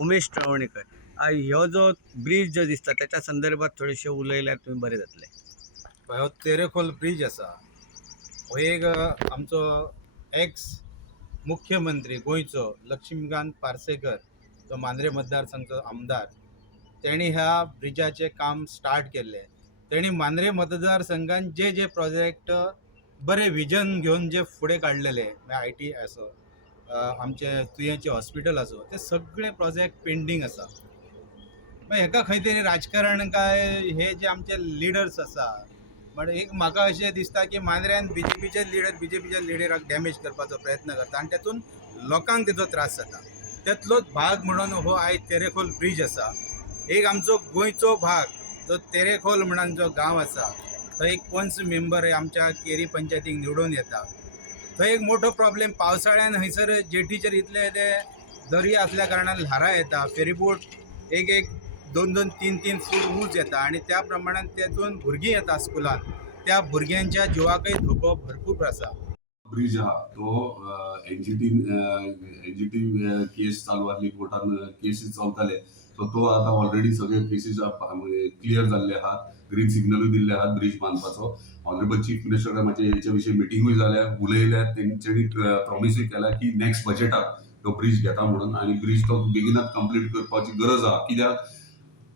उमेश ट्रवणेकर, ह्यो जो ब्रिज जो दिसता त्याच्या संदर्भात थोडेशे उलयल्यार तुम्ही बरे जातले. हो तेरेखोल ब्रिज असा हो एक आमचो एक्स मुख्यमंत्री गोंयचो लक्ष्मीकांत पार्सेकर जो मांद्रे मतदारसंघाचो आमदार तेणी ह्या ब्रिजाचे काम स्टार्ट केल्ले. तेणी मांद्रे मतदारसंघात जे जे प्रोजेक्ट बरे विजन घेऊन जे फुडें काडलेले आय टी असो आमचे तुयेंचे हॉस्पिटल असो ते सगळे प्रोजेक्ट पेंडींग आसा. मागीर हेका खंय तरी राजकारण काय हे जे आमचे लिडर्स आसा पण एक म्हाका अशें दिसता की मांद्र्यान बीजेपीच्या लिडराक डॅमेज करपाचो प्रयत्न करता आणि त्यातून लोकांक तेजो त्रास जाता. त्यातलोच भाग म्हणून हो आयज तेरेखोल ब्रिज आसा. एक आमचो गोंयचो भाग जो तेरेखोल म्हणून जो गांव आसा थंय एक पंच मेंबर आमच्या केरी पंचायतीक निवडून येता. थंय एक मोठो प्रॉब्लेम पावसाळ्यान हयसर जेटीचेर इतले ते दर्या असल्या कारणान ल्हारां येता. फेरीबोट एक एक 2-2, 3-3 फूट उंच येता आणि त्या प्रमाणात त्यातून भुरगीं येता स्कुलान. त्या भुरग्यांच्या जिवाकय धोको भरपूर आसा. ब्रिज हा तो एनजीटी केस चालू आसली कोर्टान केसीस चलताले सो तो आता ऑलरेडी सगळे केसीस क्लियर जाल्ले आहात. ग्रीन सिग्नलूय दिल्ले आहात ब्रिज बांदपाचो. ऑनरेबल चीफ मिनिस्टर मातशे हेच्या विशीं मिटिंगूय जाल्या उलयल्या. तेंच्यांनी प्रॉमिसूय केला की नेक्स्ट बजेटाक तो ब्रिज घेता म्हणून आणि ब्रिज तो बेगिनात कंप्लीट करपाची गरज आहा. कित्याक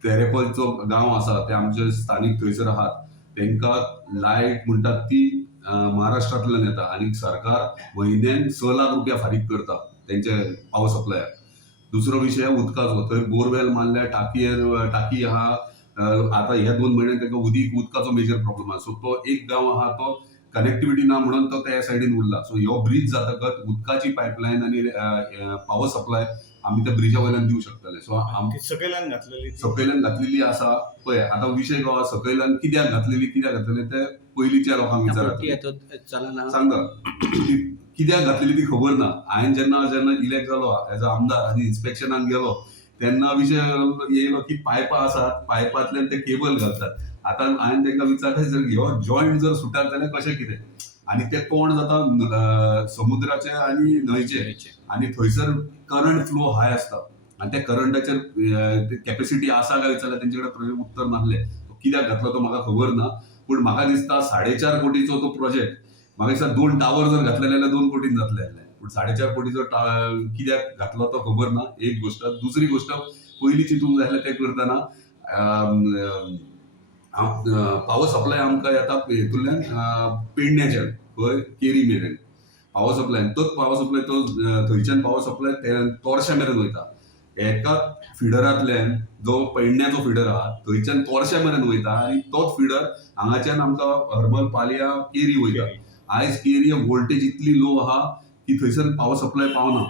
तेरेखोलचो गांव आसा ते आमचे स्थानिक थंयसर आहात तांकां लायट म्हणटात ती महाराष्ट्रांतल्यान येता आणि सरकार म्हयन्यान 6 लाख रुपया फारीक करता त्यांचे पावर सप्लायर. दुसरो विशय उदकाचो. थंय बोरवेल मारल्या टाकी आहा. आता ह्या 2 म्हयन्यान तांकां उदकाचो मेजर प्रॉब्लेम आहा. सो तो एक गांव आहा तो कनेक्टिविटी ना म्हणून तो त्या सायडीन उरला. सो ह्यो ब्रिज जातकच उदकाची पायपलायन आणि पावर सप्लाय आमी त्या ब्रिजा वयल्यान दिवंक शकतले. सो सकयल्यान घातलेली आसा. पळय आता विशय गो सकयल्यान कित्याक घातलेली ते पयलींच्या लोकांक विचारात सांगा कित्याक घातलेली ती खबर ना. हांवें जेन्ना इलेक्ट जालो एज अ आमदार आनी इन्स्पेक्शनाक गेलो तेन्ना विशय येयलो की पायपां आसात पायपांतल्यान ते केबल घालतात. आता हांवें तांकां विचारलें जर ह्यो जॉयंट जर सुटात जाल्यार कशें कितें आणि ते कोण जाता समुद्राचे आणि न्हंयचे आणि थंयसर करंट फ्लो हाय असता आणि त्या करंटाचेर कॅपॅसिटी आसा काय विचारल्यार तेंचे उत्तर नासलें. कित्याक घातलो तो म्हाका खबर ना. पूण म्हाका दिसता 4.5 कोटीचो तो प्रोजेक्ट म्हाका दिसता 2 टावर जर घातले जाल्यार 2 कोटीन जातले आसले. पूण 4.5 कोटीचो कित्याक घातलो तो खबर ना. एक गोष्ट. दुसरी गोष्ट पयलीं चिंतूंक जाय आसलें ते करतना पावर सप्लाय आमकां येता हेतूंतल्यान पेडण्याच्यान खंय केरी मेरेन पावर सप्लाय. तोच पावर सप्लाय तो थंयच्यान पावर सप्लाय तोरशा मेरेन वयता. एका फिडरांतल्यान जो पेडण्याचो फिडर आहा थंयच्यान तोरशा मेरेन वयता आणि तोच फिडर हांगाच्यान आमकां हरमल पालया केरी वयता. आयज केरी वोल्टेज इतली लो आहा की थंयसर पावर सप्लाय पावना.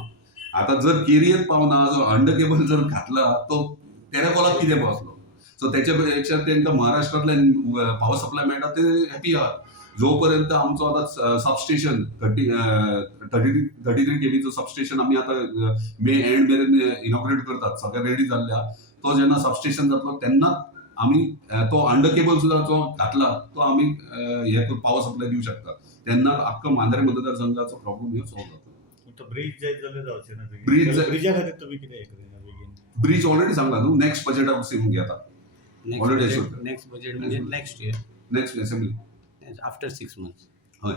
आता जर केरयेत पावना जो अंडर केबल जर घातला तो तेरेखोलाक कितें पावतलो. सो त्याच्या पेक्षा तांकां महाराष्ट्रांतल्यान पावर सप्लाय मेळटा ते हॅपी आहात. जोपर्यंत आमचो आता सबस्टेशन 33 केबीचो सबस्टेशन आमी आता मे एंड मेरेन इनॉग्रेट करतात. सगळे रेडी जाल्ल्या. तो जेन्ना सबस्टेशन जातलो तेन्ना आमी तो अंडर केबल सुद्धा जो घातला तो आमी हे पावर सप्लाय दिवंक शकता. तेन्ना आख्खा मांद्रे मतदारसंघाचो प्रॉब्लेम ह्यो सॉल्व जाता. ब्रिज ऑलरेडी सांगला न्हू नेक्स्ट बजेटाक घेता. नेक्स्ट बजेट म्हणजे next year next assembly after 6 months. हय.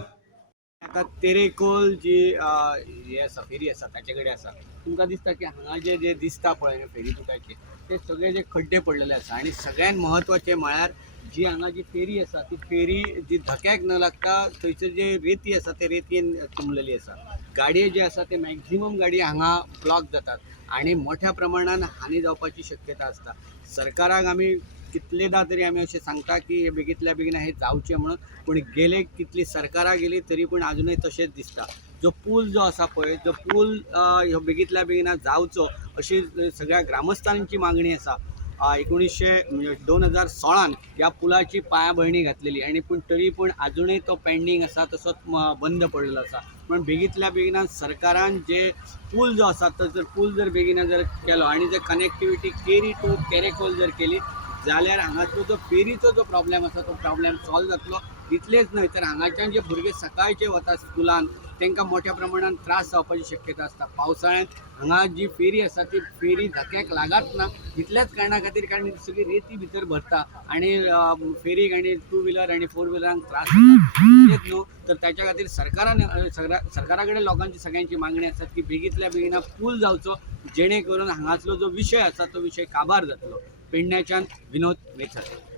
आता तेरेखोल जी हे आसा फेरी आसा ताचे कडेन आसा. तुमकां दिसता की हांगा जे दिसता पळय फेरी तुकाचे ते सगळे जे खड्डे पडलेले आसा आणि सगळ्यात महत्वाचे म्हळ्यार जी हांगा जी फेरी आसा ती फेरी जी धक्याक न लागता थंयसर जे रेती आसा ते रेतयेन तुंबलेली आसा. गाडये जे आसा ते मॅक्झिमम गाडये हांगा ब्लॉक जातात आणि मोठ्या प्रमाणात हानी जावपाची शक्यता आसता. सरकाराक आमी कितलेदा तरी आमी अशें सांगता की हे बेगीतल्या बेगीन हे जावचें म्हणून. पूण गेले कितली सरकारां गेली तरी पूण अजूनय तशेंच दिसता. जो पूल जो आसा पळय तो पूल ह्यो बेगीतल्या बेगीन जावचो अशी सगळ्या ग्रामस्थांची मागणी आसा. 2016 ह्या पुलाची पायाभरणी घातलेली आणि पूण तरी पूण अजूनय तो पेंडींग आसा तसोच बंद पडलेलो आसा. पण बेगीतल्या बेगीन सरकारान जे पूल जो आसा तो जर पूल जर बेगीन जर केलो आणि जर कनेक्टिविटी केरी टू तेरेखोल जर केली जाल्यार हांगाचो जो फेरीचो जो प्रॉब्लेम आसा तो प्रॉब्लेम सॉल्व जातलो. इतलेंच न्हय तर हांगाच्यान जे भुरगे सकाळचे वतात स्कुलान तांकां मोठ्या प्रमाणात त्रास जावपाची शक्यता आसता. पावसाळ्यांत हांगा जी फेरी आसा ती फेरी धक्याक लागत ना इतल्याच कारणा खातीर, कारण सगळी रेती भितर भरता आणि फेरीक आनी टू व्हिलर आनी फोर व्हिलरांक त्रास जाता. इतलेंच न्हू तर त्याच्या खातीर सरकारा कडेन लोकांची सगळ्यांची मागणी आसा की बेगींतल्या बेगीन पूल जावचो, जेणे करून हांगासलो जो विशय आसा तो विशय काबार जातलो. पेडण्याच्यान विनोद मेथड.